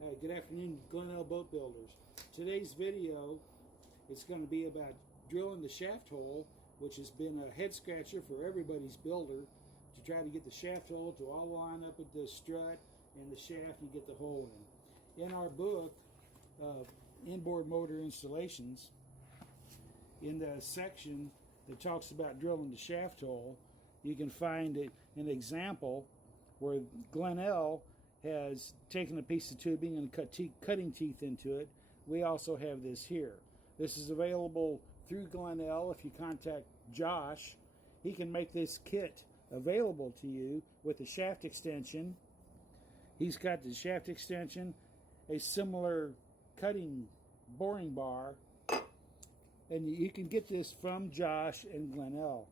Good afternoon, Glenelg Boat Builders. Today's video is going to be about drilling the shaft hole, which has been a head scratcher for everybody's builder, to try to get the shaft hole to all line up with the strut and the shaft and get the hole in. In our book, Inboard Motor Installations, in the section that talks about drilling the shaft hole, you can find an example where Glenelg has taken a piece of tubing and cut cutting teeth into it. We also have this here. This is available through Glenelg. If you contact Josh, he can make this kit available to you with a shaft extension. He's got the shaft extension, a similar cutting boring bar, and you can get this from Josh and Glenelg.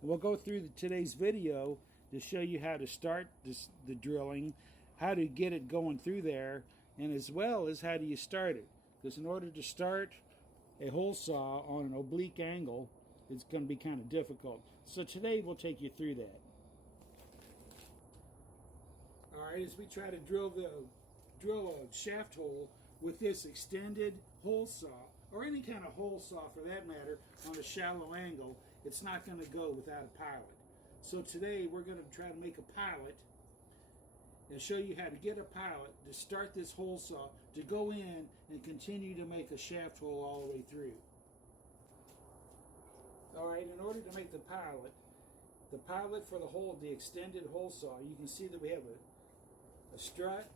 And we'll go through today's video to show you how to start the drilling, how to get it going through there, and as well as how do you start it. Because in order to start a hole saw on an oblique angle, it's going to be kind of difficult. So today we'll take you through that. Alright, as we try to drill a shaft hole with this extended hole saw, or any kind of hole saw for that matter, on a shallow angle, it's not going to go without a pilot. So today we're going to try to make a pilot and show you how to get a pilot to start this hole saw to go in and continue to make a shaft hole all the way through. Alright, in order to make the pilot for the extended hole saw, you can see that we have a strut,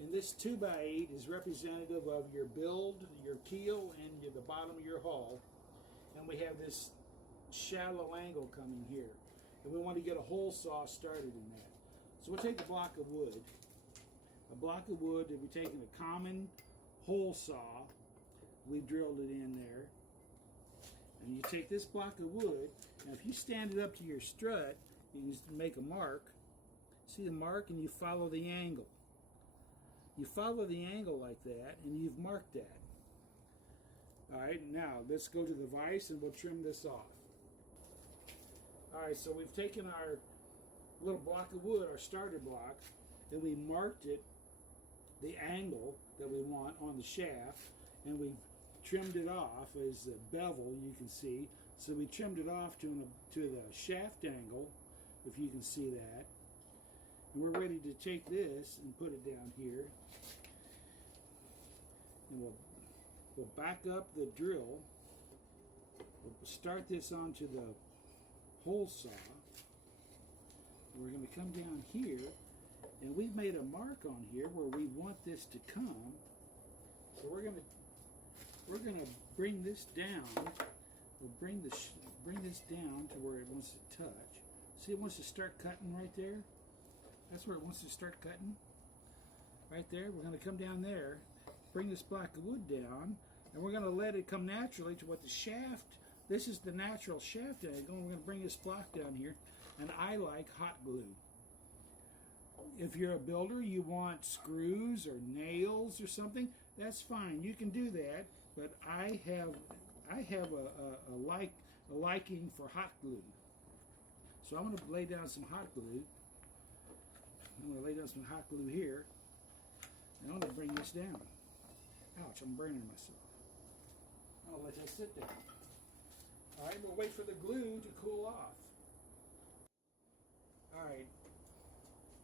and this 2x8 is representative of your build, your keel, and the bottom of your hull. And we have this shallow angle coming here. And we want to get a hole saw started in that. So we'll take a block of wood. A block of wood that we're taking a common hole saw. We drilled it in there. And you take this block of wood, and if you stand it up to your strut, you can just make a mark. See the mark, and you follow the angle. You follow the angle like that, and you've marked that. Alright, now let's go to the vise and we'll trim this off. Alright, so we've taken our little block of wood, our starter block, and we marked it, the angle that we want on the shaft, and we've trimmed it off as a bevel, you can see. So we trimmed it off to the shaft angle, if you can see that. And we're ready to take this and put it down here. And we'll back up the drill. We'll start this onto the hole saw. We're going to come down here, and we've made a mark on here where we want this to come. So we're going to bring this down. We'll bring this down to where it wants to touch. See, it wants to start cutting right there. That's where it wants to start cutting. Right there. We're going to come down there, bring this block of wood down, and we're going to let it come naturally to what the shaft. This is the natural shaft angle, and we're going to bring this block down here, and I like hot glue. If you're a builder, you want screws or nails or something, that's fine. You can do that, but I have a liking for hot glue. So I'm going to lay down some hot glue. I'm going to lay down some hot glue here, and I'm going to bring this down. Ouch, I'm burning myself. I'll let that sit down. Alright, we'll wait for the glue to cool off. Alright,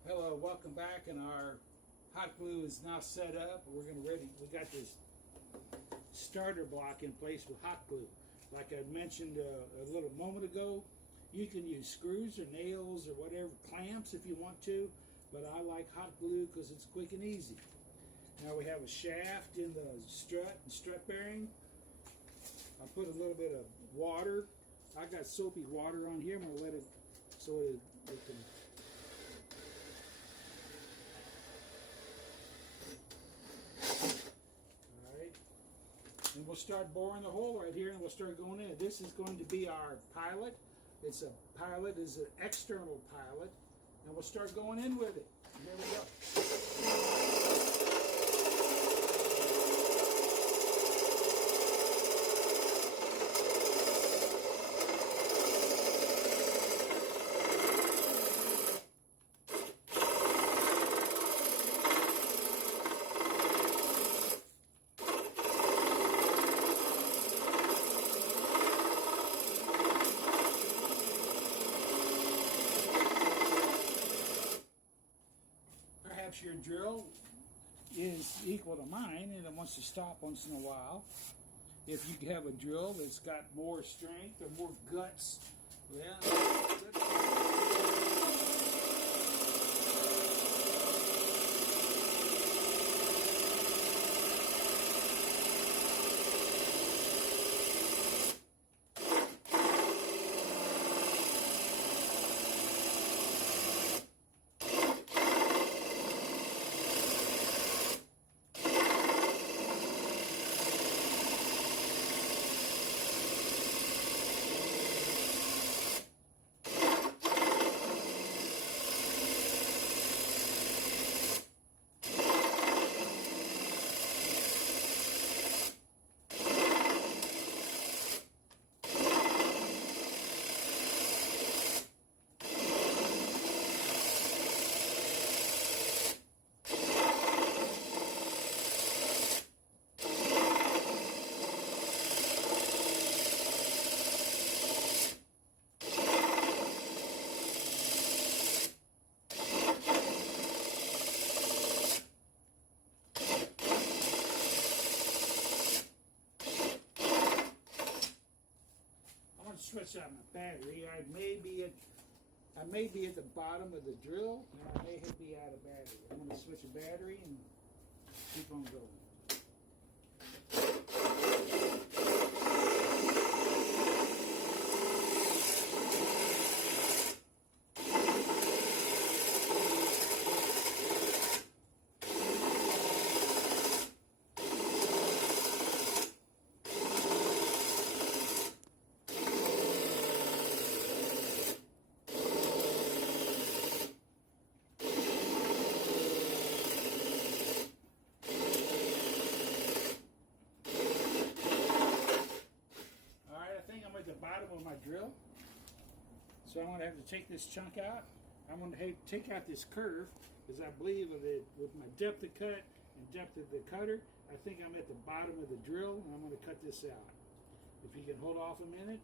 hello, welcome back, and our hot glue is now set up. We got this starter block in place with hot glue. Like I mentioned a little moment ago, you can use screws or nails or whatever, clamps if you want to, but I like hot glue because it's quick and easy. Now we have a shaft in the strut and strut bearing. I'll put a little bit of water. I got soapy water on here. I'm going to let it so it can. Alright. And we'll start boring the hole right here, and we'll start going in. This is going to be our pilot. It's an external pilot, and we'll start going in with it. There we go. is equal to mine, and it wants to stop once in a while. If you have a drill that's got more strength or more guts, well, switch out my battery. I may be at the bottom of the drill, and I may be out of battery. I'm going to switch a battery and keep on going. Bottom of my drill, so I'm going to have to take this chunk out. I'm going to take out this curve because I believe with my depth of cut and depth of the cutter, I think I'm at the bottom of the drill, and I'm going to cut this out. If you can hold off a minute,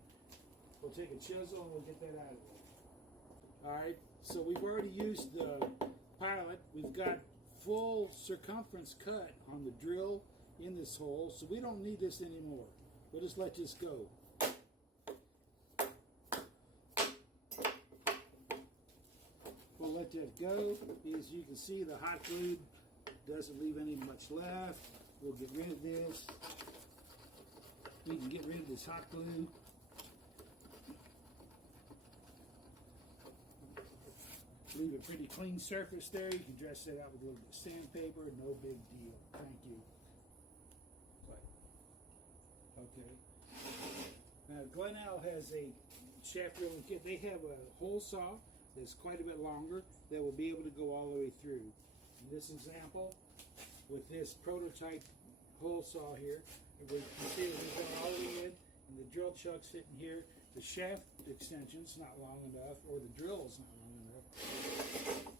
we'll take a chisel and we'll get that out of there. All right, so we've already used the pilot. We've got full circumference cut on the drill in this hole, so we don't need this anymore. We'll just let this go. We'll let that go. As you can see, the hot glue doesn't leave any much left. We'll get rid of this. We can get rid of this hot glue. Leave a pretty clean surface there. You can dress that out with a little bit of sandpaper. No big deal. Thank you. Okay. Now, Glenal has a shaft drilling kit. They have a hole saw that's quite a bit longer that will be able to go all the way through. In this example, with this prototype hole saw here, we can see that we've gone all the way in, and the drill chuck's sitting here. The shaft extension's not long enough, or the drill is not long enough.